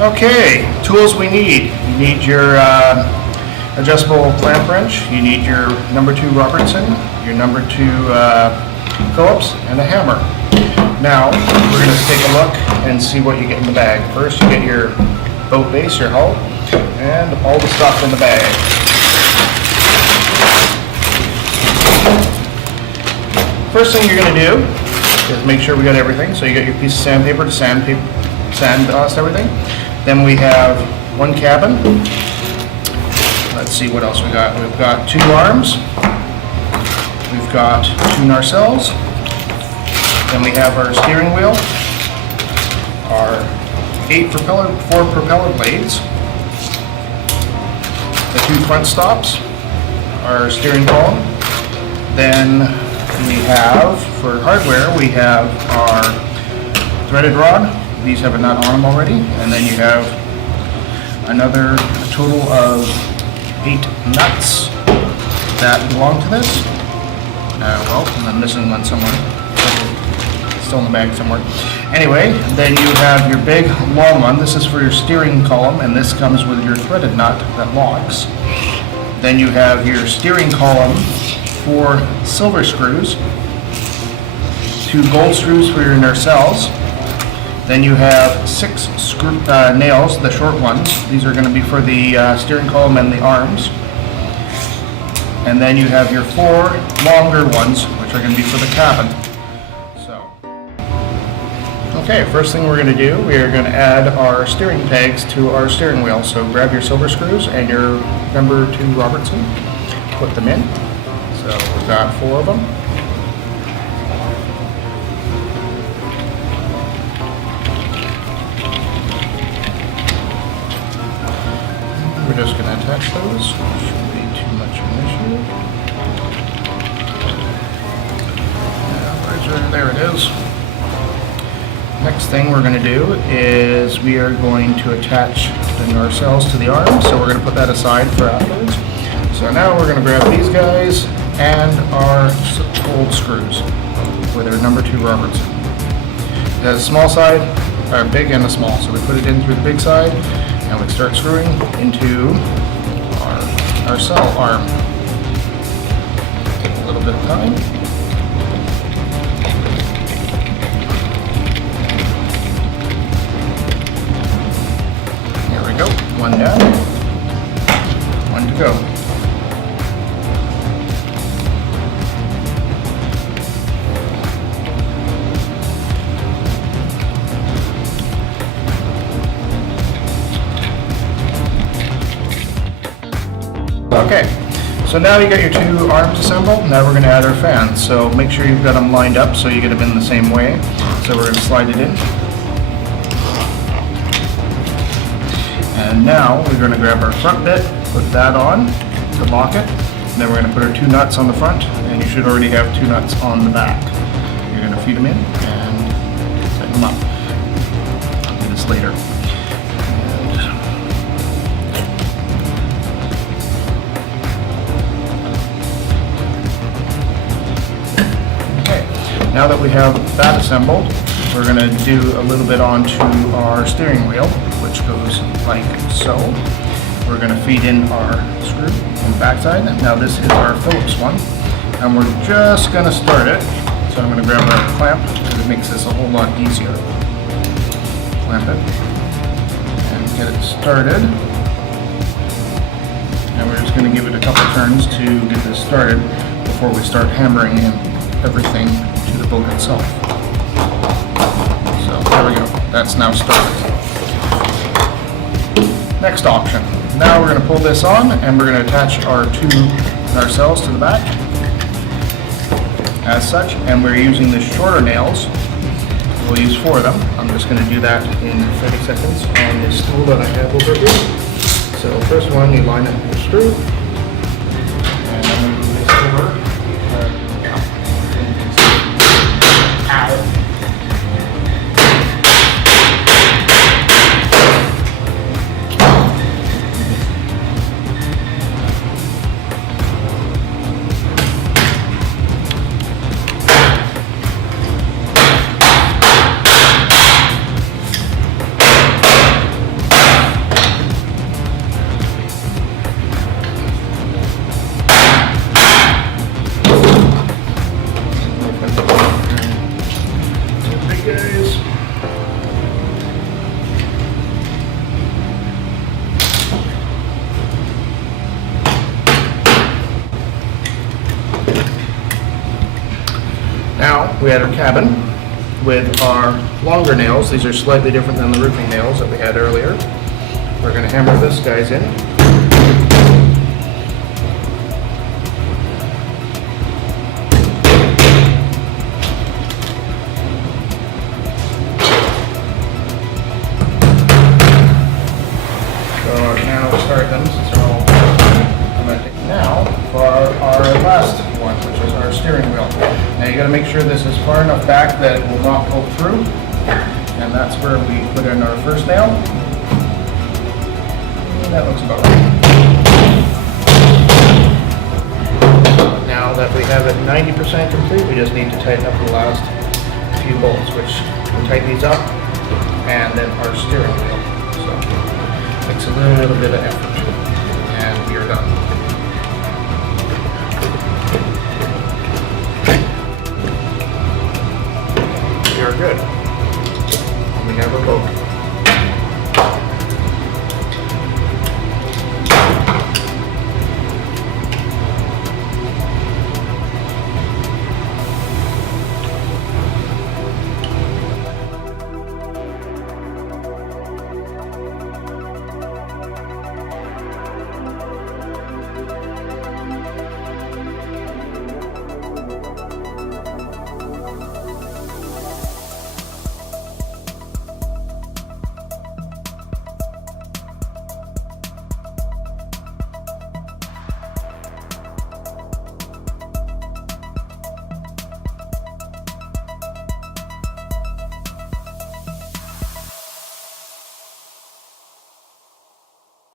Okay, tools we need. You need your adjustable clamp wrench, you need your number 2 Robertson, your number 2 Phillips, and a hammer. Now, we're going to take a look and see what you get in the bag. First, you get your boat base, your hull, and all the stuff in the bag. First thing you're going to do is make sure we got everything. So you got your piece of sandpaper to sand dust everything. Then we have 1 cabin. Let's see what else we got. We've got 2 arms. We've got 2 nacelles. Then we have our steering wheel, our 4 propeller blades, the 2 front stops, our steering column. Then we have, for hardware, we have our threaded rod. These have a nut on them already. And then you have another total of 8 nuts that belong to this. Well, I'm missing one somewhere. Still in the bag somewhere. Anyway, then you have your big long one. This is for your steering column, and this comes with your threaded nut that locks. Then you have your steering column for silver screws, 2 gold screws for your nacelles. Then you have 6 nails, the short ones. These are going to be for the steering column and the arms. And then you have your 4 longer ones, which are going to be for the cabin. Okay, first thing we're going to do, we are going to add our steering pegs to our steering wheel. So grab your silver screws and your number 2 Robertson, put them in. So we've got 4 of them. We're just going to attach those. Shouldn't be too much of an issue. There it is. Next thing we're going to do is we are going to attach the nacelles to the arms, so we're going to put that aside for afterwards. So now we're going to grab these guys and our old screws with our number 2 Robertson. It has a small side, a big and a small, so we put it in through the big side and we start screwing into our cell arm. Take a little bit of time. Go. 1 down, 1 to go. Okay, so now you got your 2 arms assembled. Now we're going to add our fans. So make sure you've got them lined up so you get them in the same way. So we're going to slide it in. And now we're going to grab our front bit, put that on to lock it, and then we're going to put our 2 nuts on the front, and you should already have 2 nuts on the back. You're going to feed them in and tighten them up. I'll do this later. Okay, now that we have that assembled, we're going to do a little bit onto our steering wheel, which goes like so. We're going to feed in our screw on the back side. Now this is our Phillips one, and we're just going to start it. So I'm going to grab our clamp, because it makes this a whole lot easier. Clamp it and get it started. And we're just going to give it a couple turns to get this started before we start hammering in everything to the boat itself. So there we go, that's now started. Next option, now we're going to pull this on and we're going to attach our 2 nacelles to the back as such, and we're using the shorter nails. We'll use 4 of them. I'm just going to do that in 30 seconds on this tool that I have over here. So first one, you line up your screw, and I'm going to move this over. Ow. we had our cabin with our longer nails. These are slightly different than the roofing nails that we had earlier. We're going to hammer this guys in. So now we'll start them since they're all automatic. Now for our last one, which is our steering wheel. Now you got to make sure this is far enough back that it will not pull through. And that's where we put in our first nail. And that looks about right. Now that we have it 90% complete, we just need to tighten up the last few bolts, which we'll tighten these up, and then our steering wheel. So, takes a little bit of effort.